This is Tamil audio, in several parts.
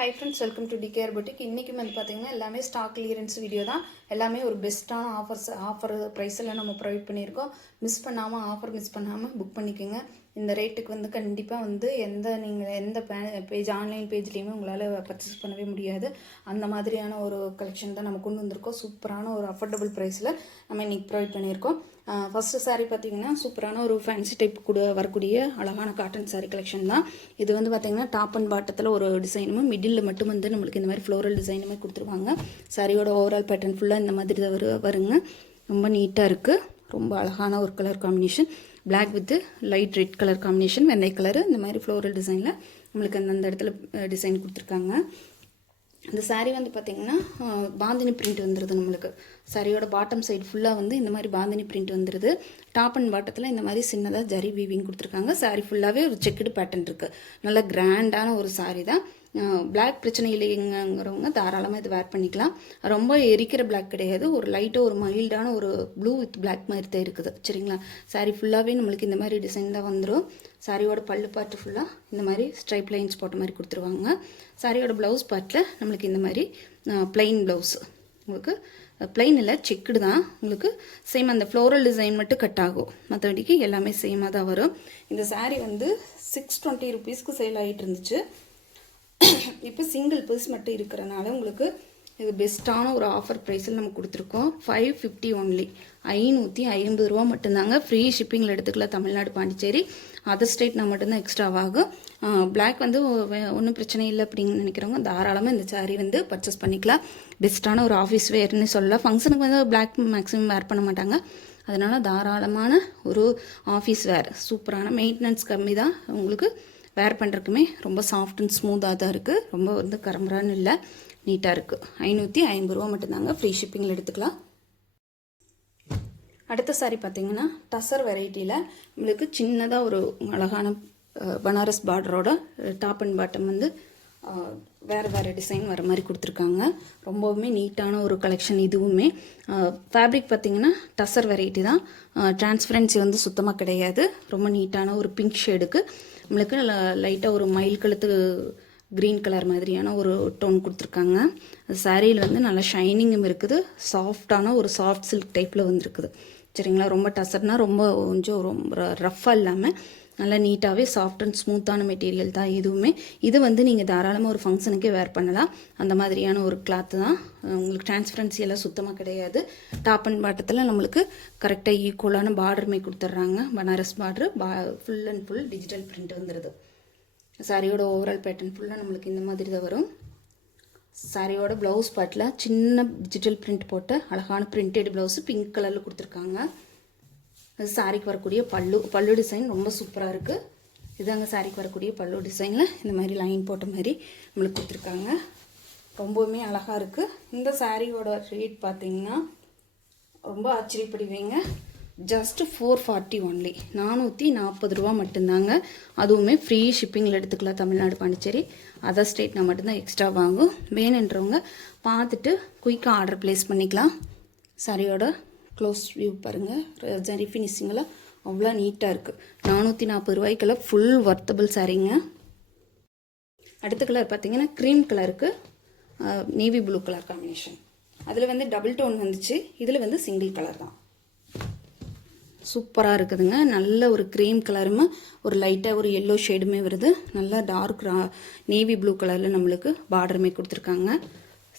Hi friends, welcome to TKR boutique. இன்றைக்கி வந்து பார்த்திங்கன்னா எல்லாமே ஸ்டாக் கிளியரன்ஸ் வீடியோ தான். எல்லாமே ஒரு பெஸ்ட்டான ஆஃபர் ப்ரைஸில் நம்ம ப்ரொவைட் பண்ணியிருக்கோம். மிஸ் பண்ணாமல் புக் பண்ணிக்கோங்க. இந்த ரேட்டுக்கு வந்து கண்டிப்பாக வந்து நீங்கள் எந்த பேஜ் ஆன்லைன் பேஜ்லேயுமே உங்களால் பர்ச்சேஸ் பண்ணவே முடியாது. அந்த மாதிரியான ஒரு கலெக்ஷன் தான் நம்ம கொண்டு வந்திருக்கோம். சூப்பரான ஒரு அஃபோர்டபுள் ப்ரைஸில் நம்ம இன்றைக்கி ப்ரொவைட் பண்ணியிருக்கோம். ஃபஸ்ட்டு சாரீ பார்த்திங்கன்னா சூப்பரான ஒரு ஃபேன்சி டைப் கூட வரக்கூடிய அழகான காட்டன் சாரீ கலெக்ஷன் தான். இது வந்து பார்த்திங்கன்னா டாப் அண்ட் பாட்டத்தில் ஒரு டிசைனுமே, மிடில் மட்டும் வந்து நம்மளுக்கு இந்த மாதிரி ஃப்ளோரல் டிசைனுமே கொடுத்துருவாங்க. சாரியோட ஓவரால் பேட்டர்ன் ஃபுல்லாக இந்த மாதிரி தான் வருங்க. ரொம்ப நீட்டாக இருக்குது. ரொம்ப அழகான ஒரு colour combination, black with light red colour combination, வெள்ளை கலரு, இந்த மாதிரி ஃப்ளோரல் டிசைனில் நம்மளுக்கு அந்த இடத்துல டிசைன் கொடுத்துருக்காங்க. இந்த சாரீ வந்து பார்த்திங்கன்னா பாந்தினி பிரிண்ட் வந்துடுது. நம்மளுக்கு சாரியோட பாட்டம் சைடு ஃபுல்லாக வந்து இந்த மாதிரி பாந்தினி பிரிண்ட் வந்துடுது. டாப் அண்ட் பாட்டத்தில் இந்த மாதிரி சின்னதாக ஜரி வீவிங் கொடுத்துருக்காங்க. சாரீ ஃபுல்லாகவே ஒரு செக்குடு பேட்டர்ன் இருக்குது. நல்ல கிராண்டான ஒரு சாரீ தான். பிளாக் பிரச்சனை இல்லைங்கிறவங்க தாராளமாக இது வேர் பண்ணிக்கலாம். ரொம்ப எரிக்கிற பிளாக் கிடையாது. ஒரு லைட்டாக ஒரு மைல்டான ஒரு ப்ளூ வித் பிளாக் மாதிரி தான் இருக்குது. சரிங்களா? சாரீ ஃபுல்லாகவே நம்மளுக்கு இந்த மாதிரி டிசைன் தான் வந்துடும். சாரியோட பல்லு பார்ட்டு ஃபுல்லாக இந்த மாதிரி ஸ்ட்ரைப் லைன்ஸ் போட்ட மாதிரி கொடுத்துருவாங்க. சாரியோட ப்ளவுஸ் பார்ட்டில் நம்மளுக்கு இந்த மாதிரி பிளெயின் ப்ளவுஸ், உங்களுக்கு பிளெயின் இல்லை செக்குடு தான். உங்களுக்கு சேம் அந்த ஃப்ளோரல் டிசைன் மட்டும் கட் ஆகும், மற்றபடிக்கு எல்லாமே சேமாக தான் வரும். இந்த சாரீ வந்து 620 ருபீஸ்க்கு சேல் ஆகிட்டு இருந்துச்சு. இப்போ சிங்கிள் பீஸ் மட்டும் இருக்கிறனால உங்களுக்கு இது பெஸ்ட்டான ஒரு ஆஃபர் ப்ரைஸில் நம்ம கொடுத்துருக்கோம். 550 ஒன்லி, 550 ரூபா மட்டும்தாங்க. ஃப்ரீ ஷிப்பிங்கில் எடுத்துக்கலாம். தமிழ்நாடு, பாண்டிச்சேரி, அதர் ஸ்டேட்னா மட்டும்தான் எக்ஸ்ட்ராவாகும். பிளாக் வந்து ஒன்றும் பிரச்சனை இல்லை அப்படின்னு நினைக்கிறவங்க தாராளமாக இந்த சாரீ வந்து பர்ச்சேஸ் பண்ணிக்கலாம். பெஸ்ட்டான ஒரு ஆஃபீஸ் வேர்னு சொல்லலாம். ஃபங்க்ஷனுக்கு வந்து பிளாக் மேக்ஸிமம் வேர் பண்ண மாட்டாங்க. அதனால் தாராளமான ஒரு ஆஃபீஸ் வேர், சூப்பரான மெயின்டெனன்ஸ் கம்மி தான். உங்களுக்கு வேர் பண்ணுறதுக்குமே ரொம்ப சாஃப்ட் அண்ட் ஸ்மூத்தாக தான் இருக்குது. ரொம்ப வந்து கரம்பரான்னு இல்லை, நீட்டாக இருக்குது. 550 ரூபா மட்டும்தாங்க. ஃப்ரீ ஷிப்பிங்கில் எடுத்துக்கலாம். அடுத்த சாரீ பார்த்திங்கன்னா டசர் வெரைட்டியில் நம்மளுக்கு சின்னதாக ஒரு அழகான பனாரஸ் பார்டரோட டாப் அண்ட் பாட்டம் வந்து வேறு டிசைன் வர மாதிரி கொடுத்துருக்காங்க. ரொம்பவுமே நீட்டான ஒரு கலெக்ஷன். இதுவுமே ஃபேப்ரிக் பார்த்திங்கன்னா டசர் வெரைட்டி தான். டிரான்ஸ்பரன்சி வந்து சுத்தமாக கிடையாது. ரொம்ப நீட்டான ஒரு பிங்க் ஷேடுக்கு நம்மளுக்கு லைட்டாக ஒரு மயில் கழுத்து க்ரீன் கலர் மாதிரியான ஒரு டோன் கொடுத்துருக்காங்க. சாரியில் வந்து நல்லா ஷைனிங்கும் இருக்குது. சாஃப்டான ஒரு சாஃப்ட் சில்க் டைப்பில் வந்துருக்குது. சரிங்களா? ரொம்ப டசர்னால் ரொம்ப ரஃப்பாக இல்லாமல் நல்லா நீட்டாகவே சாஃப்ட் அண்ட் ஸ்மூத்தான மெட்டீரியல் தான் இதுவுமே. இது வந்து நீங்கள் தாராளமாக ஒரு ஃபங்க்ஷனுக்கே வேர் பண்ணலாம். அந்த மாதிரியான ஒரு கிளாத்து தான். உங்களுக்கு டிரான்ஸ்பரன்சி எல்லாம் சுத்தமாக கிடையாது. டாப் அண்ட் பாட்டத்தில் நம்மளுக்கு கரெக்டாக ஈக்குவலான பார்டருமே கொடுத்துட்றாங்க. Banaras border, full and full digital print வந்துடுது. சாரியோட ஓவரால் பேட்டர்ன் ஃபுல்லாக நம்மளுக்கு இந்த மாதிரி தான் வரும். சாரியோட ப்ளவுஸ் பார்ட்டில் சின்ன டிஜிட்டல் பிரிண்ட் போட்டு அழகான பிரிண்டட் ப்ளவுஸு பிங்க் கலரில் கொடுத்துருக்காங்க. சாரிக்கு வரக்கூடிய பல்லு டிசைன் ரொம்ப சூப்பராக இருக்குது. இதாங்க சாரிக்கு வரக்கூடிய பல்லு டிசைனில் இந்த மாதிரி லைன் போட்ட மாதிரி நம்மளுக்கு கொடுத்துருக்காங்க. ரொம்பவுமே அழகாக இருக்குது. இந்த சாரியோட ரேட் பார்த்திங்கன்னா ரொம்ப ஆச்சரியப்படுவீங்க. ஜஸ்ட்டு 440 ஒன்லி, 440 ரூபா மட்டும்தாங்க. அதுவுமே ஃப்ரீ ஷிப்பிங்கில் எடுத்துக்கலாம். தமிழ்நாடு, பாண்டிச்சேரி, அதர் ஸ்டேட்னா மட்டும்தான் எக்ஸ்ட்ரா வாங்கும். வேணுன்றவங்க பார்த்துட்டு குயிக்காக ஆர்டர் ப்ளேஸ் பண்ணிக்கலாம். சாரியோட க்ளோஸ் வியூ பாருங்கள். ஜரி ஃபினிஷிங்கில் அவ்வளோ நீட்டாக இருக்குது. 440 ரூபாய்க்கெல்லாம் ஃபுல் வர்த்தபிள் சாரீங்க. அடுத்த கலர் பார்த்திங்கன்னா க்ரீம் கலருக்கு நேவி ப்ளூ கலர் காம்பினேஷன். அதில் வந்து டபுள் டோன் வந்துச்சு. இதில் வந்து சிங்கிள் கலர் தான். சூப்பராக இருக்குதுங்க. நல்ல ஒரு க்ரீம் கலருமே ஒரு லைட்டாக ஒரு எல்லோ ஷேடுமே வருது. நல்லா டார்க் நேவி ப்ளூ கலரில் நம்மளுக்கு பார்டருமே கொடுத்துருக்காங்க.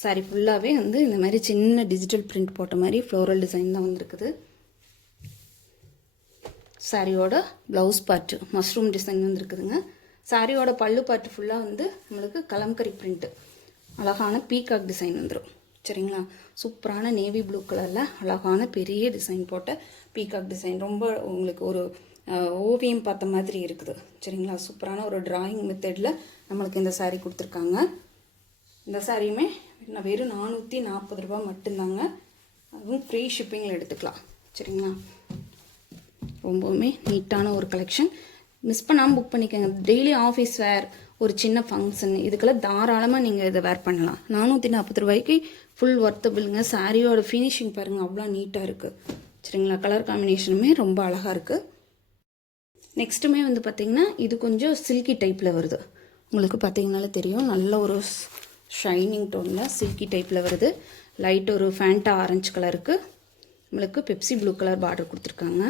சாரி ஃபுல்லாகவே வந்து இந்த மாதிரி சின்ன டிஜிட்டல் பிரிண்ட் போட்ட மாதிரி ஃப்ளோரல் டிசைன் தான் வந்துருக்குது. சாரியோட ப்ளவுஸ் பார்ட்டு மஷ்ரூம் டிசைன் வந்துருக்குதுங்க. சாரியோட பல்லு பார்ட்டு ஃபுல்லாக வந்து நம்மளுக்கு கலம்கரி பிரிண்ட்டு அழகான பீகாக் டிசைன் வந்துடும். சரிங்களா? சூப்பரான நேவி ப்ளூ கலரில் அழகான பெரிய டிசைன் போட்ட பீகாக் டிசைன். ரொம்ப உங்களுக்கு ஒரு ஓவியம் பார்த்த மாதிரி இருக்குது. சரிங்களா? சூப்பரான ஒரு டிராயிங் மெத்தடில் நம்மளுக்கு இந்த சாரீ கொடுத்துருக்காங்க. இந்த சாரியுமே நான் வெறும் 440 ரூபா மட்டும்தாங்க. அதுவும் ஃப்ரீ ஷிப்பிங்கில் எடுத்துக்கலாம். சரிங்களா? ரொம்பவுமே நீட்டான ஒரு கலெக்ஷன். மிஸ் பண்ணாமல் புக் பண்ணிக்கோங்க. டெய்லி ஆஃபீஸ் வேர், ஒரு சின்ன ஃபங்க்ஷன், இதுக்கெல்லாம் தாராளமாக நீங்கள் இதை வேர் பண்ணலாம். 440 ரூபாய்க்கு ஃபுல் ஒர்த்தபிளுங்க. சாரியோட ஃபினிஷிங் பாருங்கள், அவ்வளோ நீட்டாக இருக்குது. சரிங்களா? கலர் காம்பினேஷனுமே ரொம்ப அழகாக இருக்குது. நெக்ஸ்ட்டுமே வந்து பார்த்திங்கன்னா இது கொஞ்சம் சில்கி டைப்பில் வருது. உங்களுக்கு பார்த்தீங்கனாலே தெரியும், நல்ல ஒரு ஷைனிங் டோனில் சில்கி டைப்பில் வருது. லைட் ஒரு ஃபேண்டா ஆரஞ்சு கலருக்கு உங்களுக்கு பெப்சி ப்ளூ கலர் பார்டர் கொடுத்துருக்காங்க.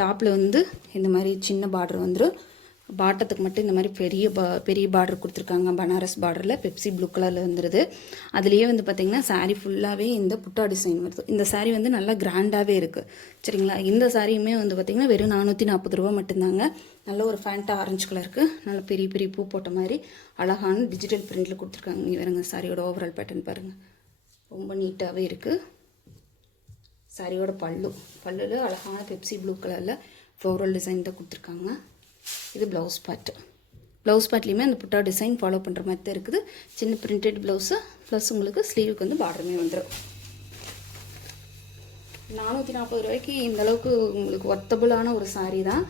டாப்பில் வந்து இந்த மாதிரி சின்ன பார்டர் வந்துடும். பாட்டத்துக்கு மட்டும் இந்த மாதிரி பெரிய பார்டர் கொடுத்துருக்காங்க. பனாரஸ் பார்டரில் பெப்சி ப்ளூ கலரில் வந்துடுது. அதுலேயே வந்து பார்த்திங்கன்னா சாரீ ஃபுல்லாகவே இந்த புட்டா டிசைன் வருது. இந்த சாரீ வந்து நல்லா கிராண்டாகவே இருக்குது. சரிங்களா, இந்த சாரியுமே வந்து பார்த்திங்கன்னா வெறும் 440 ரூபா மட்டும்தாங்க. நல்ல ஒரு ஃபேண்டா ஆரஞ்சு கலருக்கு நல்ல பெரிய பெரிய பூ போட்ட மாதிரி அழகான டிஜிட்டல் பிரிண்டில் கொடுத்துருக்காங்க. நீ வேறுங்க சாரியோட ஓவரால் பேட்டர்ன் பாருங்கள், ரொம்ப நீட்டாகவே இருக்குது. சாரியோட பல்லுல அழகான பெப்சி ப்ளூ கலரில் ஃப்ளோரல் டிசைன் தான் கொடுத்துருக்காங்க. இது ப்ளவுஸ் பார்ட்லேயுமே அந்த புட்டா டிசைன் ஃபாலோ பண்ணுற மாதிரி தான் இருக்குது. சின்ன பிரிண்டட் ப்ளவுஸு ப்ளஸ் உங்களுக்கு ஸ்லீவுக்கு வந்து பார்டருமே வந்துடும். 440 ரூபாய்க்கு இந்தளவுக்கு உங்களுக்கு ஒர்த்தபுளான ஒரு சாரீ தான்.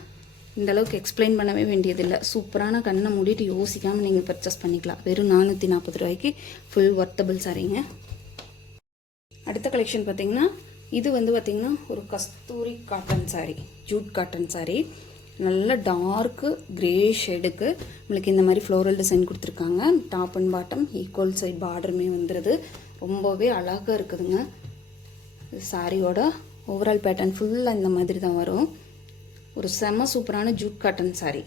இந்தளவுக்கு எக்ஸ்பிளைன் பண்ணவே வேண்டியதில்லை. சூப்பரான கண்ணை மூடிட்டு யோசிக்காமல் நீங்கள் பர்ச்சேஸ் பண்ணிக்கலாம். வெறும் 440 ரூபாய்க்கு ஃபுல் ஒர்த்தபிள் சாரீங்க. அடுத்த கலெக்ஷன் பார்த்திங்கன்னா, இது வந்து பார்த்திங்கன்னா ஒரு Kasturi cotton sari, jute cotton sari. நல்ல டார்க்கு கிரே ஷேடுக்கு உங்களுக்கு இந்த மாதிரி ஃப்ளோரல் டிசைன் கொடுத்துருக்காங்க. Top and bottom equal side பார்டருமே வந்துடுது. ரொம்பவே அழகாக இருக்குதுங்க. சாரியோட ஓவரால் பேட்டர்ன் ஃபுல்லாக இந்த மாதிரி தான் வரும். ஒரு செம்ம சூப்பரான ஜூட் காட்டன் சாரீ.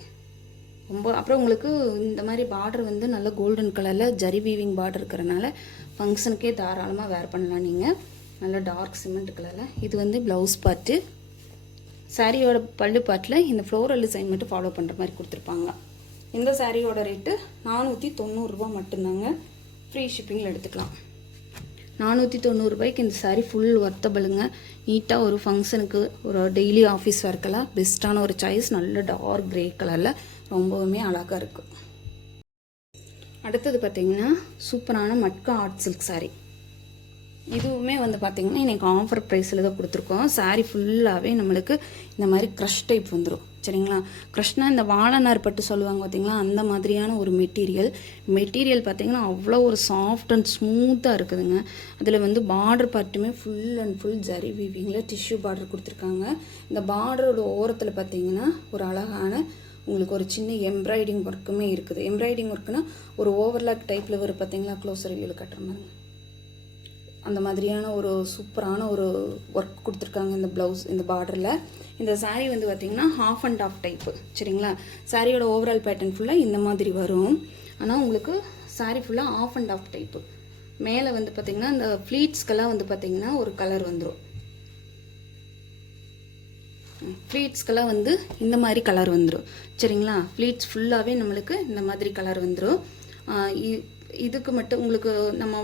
அப்புறம் உங்களுக்கு இந்த மாதிரி பார்டர் வந்து நல்ல கோல்டன் கலரில் ஜரி வீவிங் பார்டர் இருக்கிறனால ஃபங்க்ஷனுக்கே தாராளமாக வேர் பண்ணலாம் நீங்கள். நல்ல டார்க் சிமெண்ட் கலரில். இது வந்து ப்ளவுஸ் பார்ட்டு. சாரியோட பல்லு பார்ட்டில் இந்த ஃப்ளோரல் டிசைன் மட்டும் ஃபாலோ பண்ணுற மாதிரி கொடுத்துருப்பாங்க. இந்த சாரியோட ரேட்டு 490 ரூபா மட்டும்தாங்க. ஃப்ரீ ஷிப்பிங்கில் எடுத்துக்கலாம். 490 ரூபாய்க்கு இந்த சாரீ ஃபுல் ஒர்த்தபிளுங்க. நீட்டாக ஒரு ஃபங்க்ஷனுக்கு, ஒரு டெய்லி ஆஃபீஸ் ஒர்க்கெல்லாம் பெஸ்ட்டான ஒரு சாய்ஸ். நல்ல டார்க் கிரே கலரில் ரொம்பவுமே அழகாக இருக்குது. அடுத்தது பார்த்திங்கன்னா சூப்பரான மட்கா ஆர்ட் சில்க் சாரீ. இதுவுமே வந்து பார்த்திங்கன்னா இன்றைக்கி ஆஃபர் ப்ரைஸில் தான் கொடுத்துருக்கோம். சாரீ ஃபுல்லாகவே நம்மளுக்கு இந்த மாதிரி க்ரஷ் டைப் வந்துடும். சரிங்களா, க்ரஷ்னால் இந்த வாழைநார் பட்டு சொல்லுவாங்க பார்த்திங்களா, அந்த மாதிரியான ஒரு மெட்டீரியல் பார்த்திங்கன்னா அவ்வளோ ஒரு சாஃப்ட் அண்ட் ஸ்மூத்தாக இருக்குதுங்க. அதில் வந்து பார்டர் பார்ட்டுமே ஃபுல் அண்ட் ஃபுல் ஜரி வீவிங்கில் டிஷ்யூ பார்டர் கொடுத்துருக்காங்க. இந்த பார்டரோட ஓரத்தில் பார்த்திங்கன்னா ஒரு அழகான உங்களுக்கு ஒரு சின்ன எம்ப்ராய்டிங் ஒர்க்குமே இருக்குது. எம்ப்ராய்டிங் ஒர்க்குனால் ஒரு ஓவர்லாக் டைப்பில் வரும் பார்த்திங்களா, க்ளோஸ் ரிவ்யூவில் கட்டுற மாதிரி அந்த மாதிரியான ஒரு சூப்பரான ஒரு ஒர்க் கொடுத்துருக்காங்க இந்த ப்ளவுஸ், இந்த பார்டரில். இந்த சாரீ வந்து பார்த்திங்கன்னா ஹாஃப் அண்ட் ஆஃப் டைப்பு. சரிங்களா, சாரியோட ஓவரால் பேட்டர்ன் ஃபுல்லாக இந்த மாதிரி வரும். ஆனால் உங்களுக்கு சாரீ ஃபுல்லாக ஆஃப் அண்ட் ஆஃப் டைப்பு. மேலே வந்து பார்த்திங்கன்னா இந்த ஃப்ளீட்ஸ்க்கெல்லாம் வந்து பார்த்திங்கன்னா ஒரு கலர் வந்துடும். ஃப்ளீட்ஸ்க்கெல்லாம் வந்து இந்த மாதிரி கலர் வந்துடும். சரிங்களா, ஃப்ளீட்ஸ் ஃபுல்லாகவே நம்மளுக்கு இந்த மாதிரி கலர் வந்துடும். இதுக்கு மட்டும் உங்களுக்கு நம்ம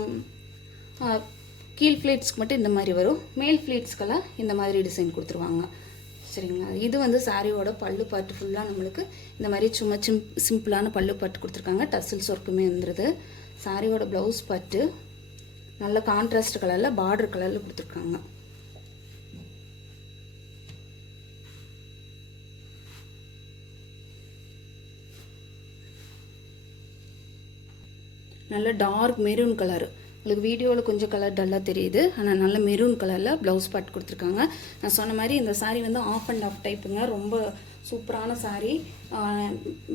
கீழ் ஃப்ளீட்ஸ்க்கு மட்டும் இந்த மாதிரி வரும். மேல் ஃப்ளீட்ஸ்க்கெல்லாம் இந்த மாதிரி டிசைன் கொடுத்துருவாங்க. சரிங்களா, இது வந்து சாரியோட பல்லு பாட்டு ஃபுல்லாக நம்மளுக்கு இந்த மாதிரி சும்மா சிம்பிளான பல்லு பாட்டு கொடுத்துருக்காங்க. டசில்ஸ் ஒர்க்குமே வந்துடுது. சாரியோட ப்ளவுஸ் பாட்டு நல்ல கான்ட்ராஸ்ட் கலரில் பார்டர் கலரில் கொடுத்துருக்காங்க. நல்ல டார்க் மெரூன் கலரு. உங்களுக்கு வீடியோவில் கொஞ்சம் கலர் டல்லாக தெரியுது, ஆனால் நல்ல மெரூன் கலரில் ப்ளவுஸ் பார்ட் கொடுத்துருக்காங்க. நான் சொன்ன மாதிரி இந்த சாரீ வந்து ஆஃப் அண்ட் ஆஃப் டைப்புங்க. ரொம்ப சூப்பரான சாரீ.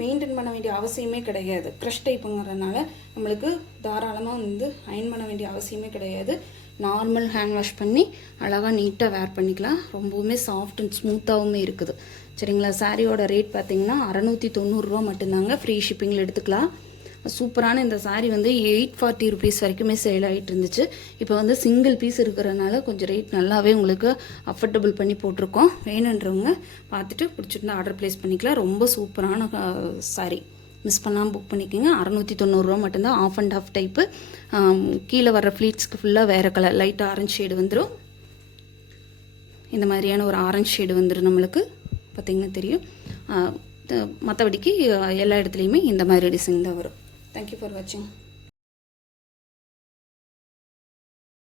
மெயின்டைன் பண்ண வேண்டிய அவசியமே கிடையாது. க்ரஷ் டைப்புங்கிறதுனால நம்மளுக்கு தாராளமாக வந்து அயன் பண்ண வேண்டிய அவசியமே கிடையாது. நார்மல் ஹேண்ட் வாஷ் பண்ணி அழகாக நீட்டாக வேர் பண்ணிக்கலாம். ரொம்பவுமே சாஃப்ட் அண்ட் ஸ்மூத்தாகவுமே இருக்குது. சரிங்களா, சாரியோட ரேட் பார்த்தீங்கன்னா 690 ரூபா மட்டும்தாங்க. ஃப்ரீ ஷிப்பிங்கில் எடுத்துக்கலாம். சூப்பரான இந்த சாரீ வந்து 840 ருபீஸ் வரைக்குமே சேல் ஆகிட்டு இருந்துச்சு. இப்போ வந்து சிங்கிள் பீஸ் இருக்கிறனால கொஞ்சம் ரேட் நல்லாவே உங்களுக்கு அஃபோர்டபுள் பண்ணி போட்டிருக்கோம். வேணுன்றவங்க பார்த்துட்டு பிடிச்சிருந்தா ஆர்டர் ப்ளேஸ் பண்ணிக்கலாம். ரொம்ப சூப்பரான சாரீ, மிஸ் பண்ணாமல் புக் பண்ணிக்கோங்க. 690 ரூபா மட்டும்தான். Off and off type. கீழே வர்ற ஃப்ளீட்ஸ்க்கு ஃபுல்லாக வேறு கலர் லைட் ஆரஞ்சு ஷேடு வந்துடும். இந்த மாதிரியான ஒரு ஆரஞ்சு ஷேடு வந்துடும் நம்மளுக்கு, பார்த்திங்கன்னா தெரியும். மற்றபடிக்கு எல்லா இடத்துலையுமே இந்த மாதிரி டிசைன் தான் வரும். Thank you for watching.